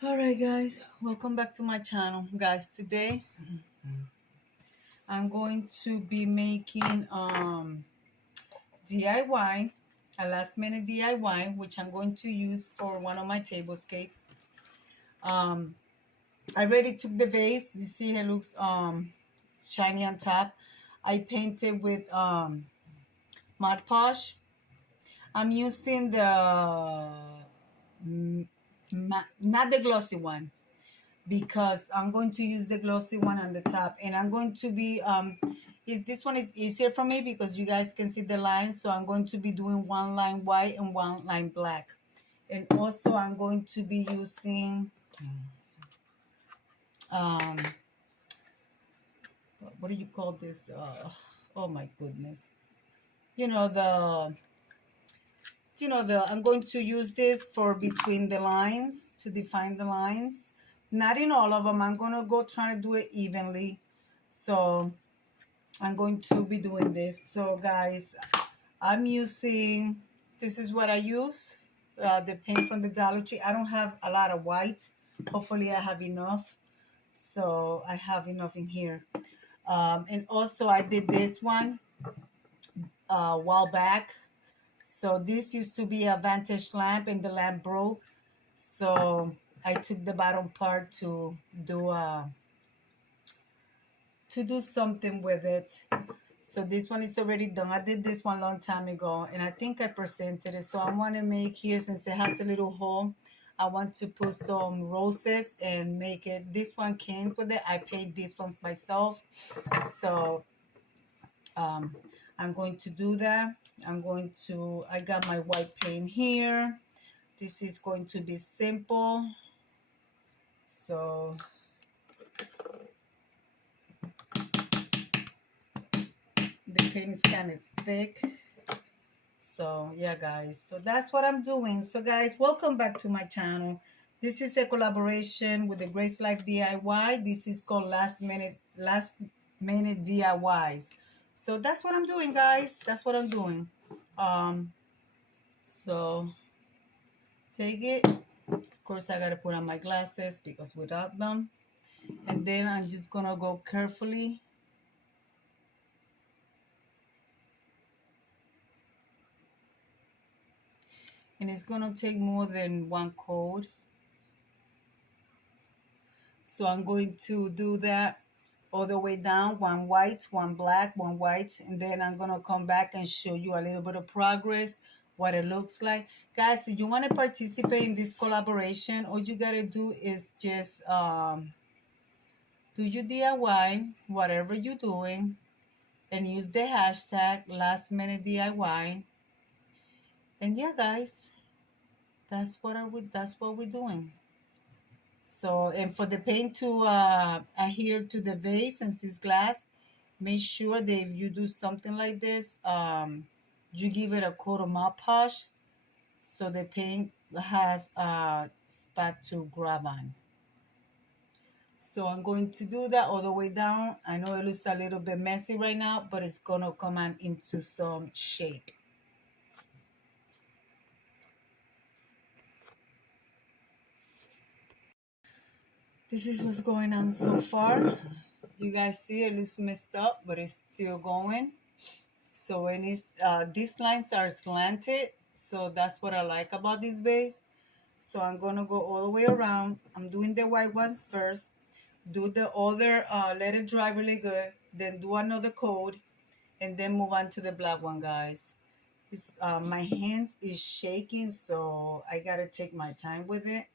All right, guys, welcome back to my channel. Guys, today I'm going to be making DIY, a last minute DIY, which I'm going to use for one of my tablescapes. um I already took the vase. You see it looks shiny on top. I painted with Mod Podge. I'm using the not the glossy one, because I'm going to use the glossy one on the top, and I'm going to be is this one is easier for me because you guys can see the lines. So I'm going to be doing one line white and one line black. And also I'm going to be using um what do you call this, oh my goodness, you know the I'm going to use this for between the lines, to define the lines. Not in all of them. I'm gonna go try to do it evenly. So I'm going to be doing this. So guys, I'm using, this is what I use, the paint from the Dollar Tree. I don't have a lot of white. Hopefully I have enough. So I have enough in here. And also I did this one a while back. So this used to be a vantage lamp, and the lamp broke. So I took the bottom part do a to do something with it. So this one is already done. I did this one long time ago, and I think I presented it. So I want to make here, since it has a little hole, I want to put some roses and make it. This one came with it. I paid these ones myself. So um, I'm going to do that. I got my white paint here. This is going to be simple. So the paint is kind of thick. So yeah, guys, so that's what I'm doing. So guys, welcome back to my channel. This is a collaboration with the Grace Life DIY. This is called last minute DIYs. So that's what I'm doing, guys. That's what I'm doing. um so take it. Of course, I gotta put on my glasses because without them. And then I'm just gonna go carefully. And it's gonna take more than one coat. So I'm going to do that all the way down, one white, one black, one white, and then I'm gonna come back and show you a little bit of progress, what it looks like. Guys, if you want to participate in this collaboration, all you gotta do is just do your DIY, whatever you're doing, and use the hashtag last minute DIY. And yeah, guys, that's what we're doing. So, and for the paint to adhere to the vase, since it's glass, make sure that if you do something like this, you give it a coat of Mod Podge so the paint has a spot to grab on. So I'm going to do that all the way down. I know it looks a little bit messy right now, but it's gonna come on into some shape. This is what's going on so far. You guys see it looks messed up, but it's still going. So when it's these lines are slanted, so that's what I like about this base. So I'm gonna go all the way around. I'm doing the white ones first, do the other, let it dry really good, then do another coat, and then move on to the black one, guys. It's my hands is shaking, so I gotta take my time with it.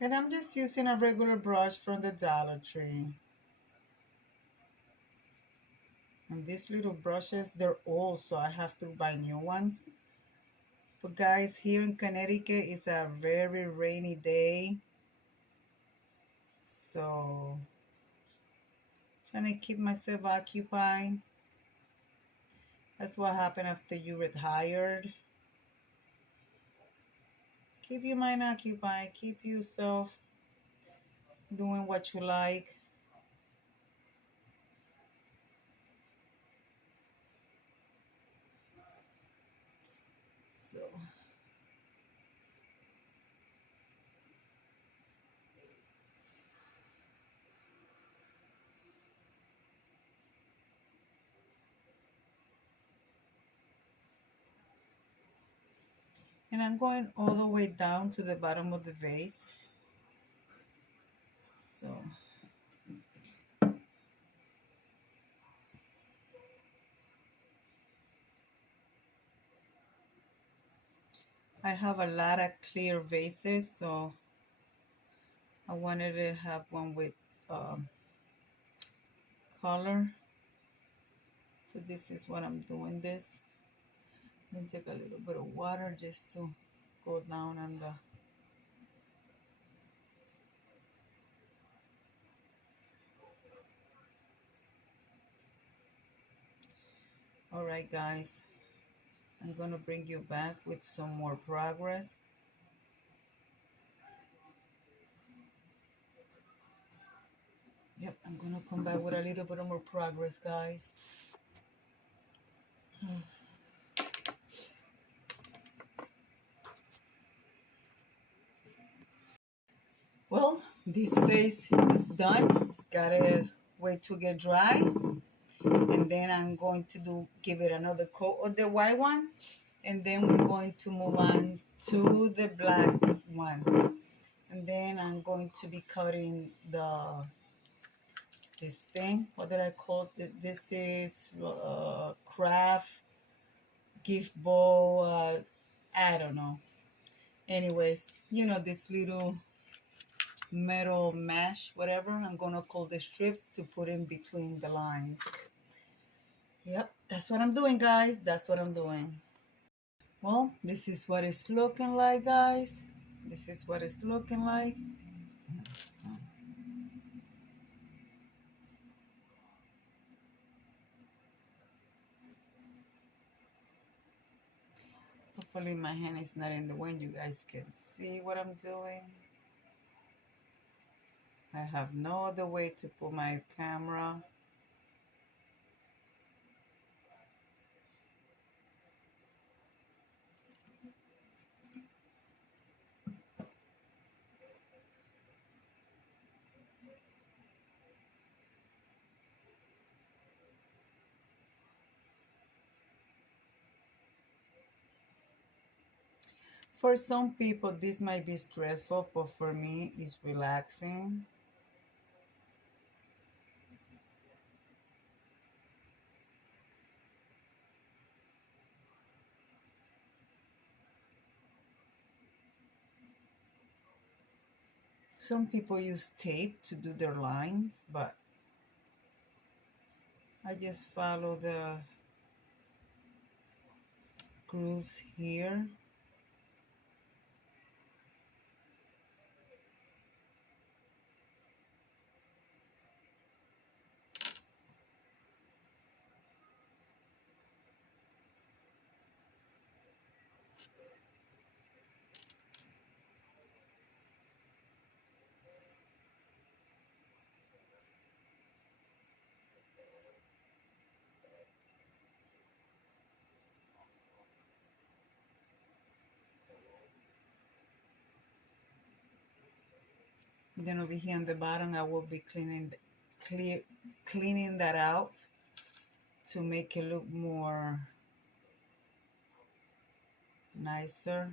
And I'm just using a regular brush from the Dollar Tree. And these little brushes, they're old, so I have to buy new ones. But guys, here in Connecticut, it's a very rainy day. So trying to keep myself occupied. That's what happened after you retired. Keep your mind occupied. Keep yourself doing what you like. So, and I'm going all the way down to the bottom of the vase. So, I have a lot of clear vases, so I wanted to have one with um, color. So this is what I'm doing this. Then take a little bit of water just to go down on the. All right, guys, I'm gonna bring you back with some more progress. Yep, I'm gonna come back with a little bit of more progress, guys. Well, this face is done. It's gotta wait to get dry. And then I'm going to give it another coat of the white one. And then we're going to move on to the black one. And then I'm going to be cutting this thing. What did I call it? This is craft gift bowl. I don't know. Anyways, you know, this little metal mesh, whatever. I'm gonna call the strips to put in between the lines. Yep, that's what I'm doing, guys. That's what I'm doing. Well, this is what it's looking like, guys. This is what it's looking like. Hopefully my hand is not in the way. You guys can see what I'm doing. I have no other way to put my camera. For some people, this might be stressful, but for me, it's relaxing. Some people use tape to do their lines, but I just follow the grooves here. Then over here on the bottom, I will be cleaning that out to make it look more nicer.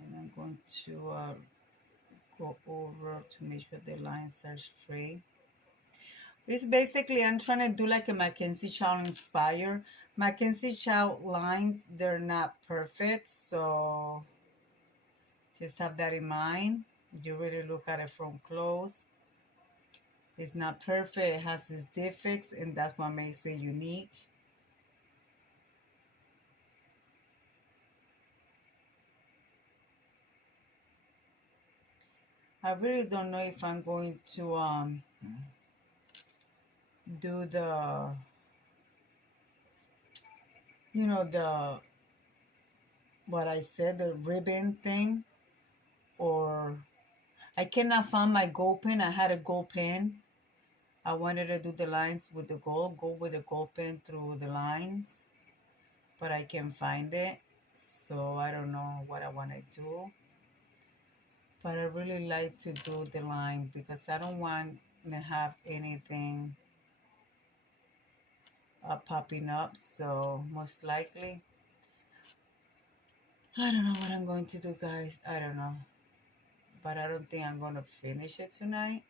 And I'm going to go over to make sure the lines are straight. This basically, I'm trying to do like a Mackenzie Chow inspire. Mackenzie Chow lines, they're not perfect, so just have that in mind. You really look at it from close. It's not perfect, it has its defects, and that's what makes it unique. I really don't know if I'm going to do you know, what I said, the ribbon thing, or I cannot find my gold pen. I had a gold pen. I wanted to do the lines with the gold, go with the gold pen through the lines, but I can't find it. So I don't know what I want to do. But I really like to do the line because I don't want to have anything popping up. So most likely, I don't know what I'm going to do, guys. I don't know. But I don't think I'm going to finish it tonight.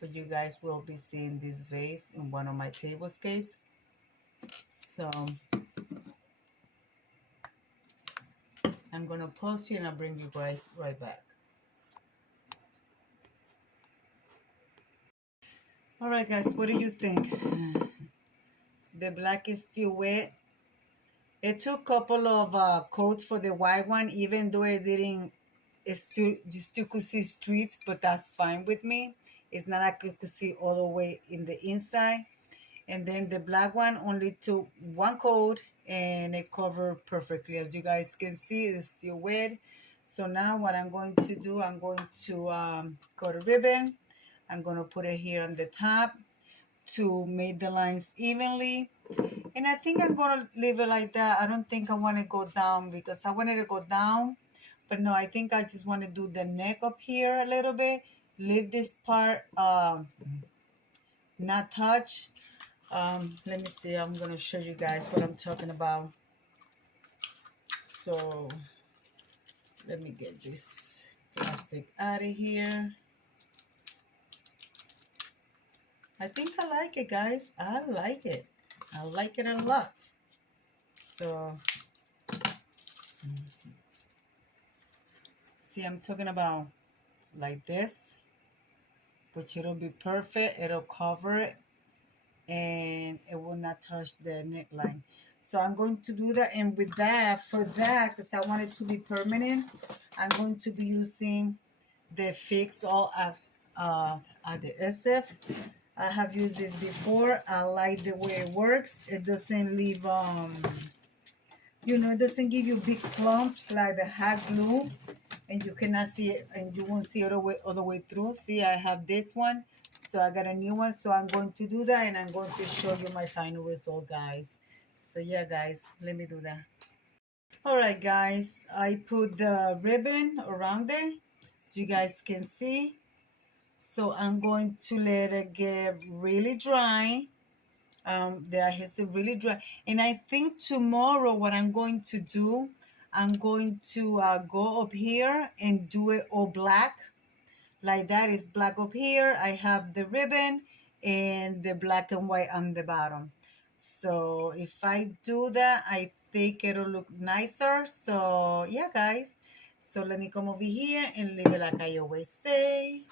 But you guys will be seeing this vase in one of my tablescapes. So I'm going to pause here and I'll bring you guys right back. All right, guys, what do you think? The black is still wet. It took a couple of coats for the white one, even though it didn't, it's still, you still could see streets, but that's fine with me. It's not like you could see all the way in the inside. And then the black one only took one coat and it covered perfectly. As you guys can see, it's still wet. So now what I'm going to do, I'm going to cut a ribbon. I'm going to put it here on the top to make the lines evenly. And I think I'm going to leave it like that. I don't think I want to go down because I wanted to go down. But no, I think I just want to do the neck up here a little bit. Leave this part not touch. Let me see. I'm going to show you guys what I'm talking about. So let me get this plastic out of here. I think I like it, guys. I like it. I like it a lot. So, see, I'm talking about like this, which it'll be perfect. It'll cover it, and it will not touch the neckline. So I'm going to do that. And with that, for that, because I want it to be permanent, I'm going to be using the Fix All at the SF. I have used this before. I like the way it works. It doesn't leave, you know, it doesn't give you big clumps like the hot glue, and you cannot see it, and you won't see it all the way through. See, I have this one, so I got a new one. So I'm going to do that, and I'm going to show you my final result, guys. So yeah, guys, let me do that. All right, guys, I put the ribbon around it, so you guys can see. So I'm going to let it get really dry. The adhesive really dry. And I think tomorrow what I'm going to do, I'm going to go up here and do it all black. Like that is black up here. I have the ribbon and the black and white on the bottom. So if I do that, I think it'll look nicer. So yeah, guys. So let me come over here and leave it like I always say.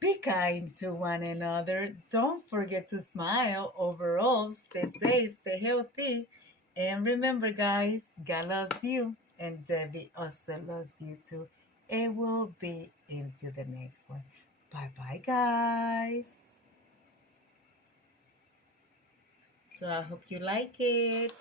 Be kind to one another. Don't forget to smile. Overall, stay safe, stay healthy. And remember, guys, God loves you. And Debbie also loves you too. And we'll be into the next one. Bye-bye, guys. So I hope you like it.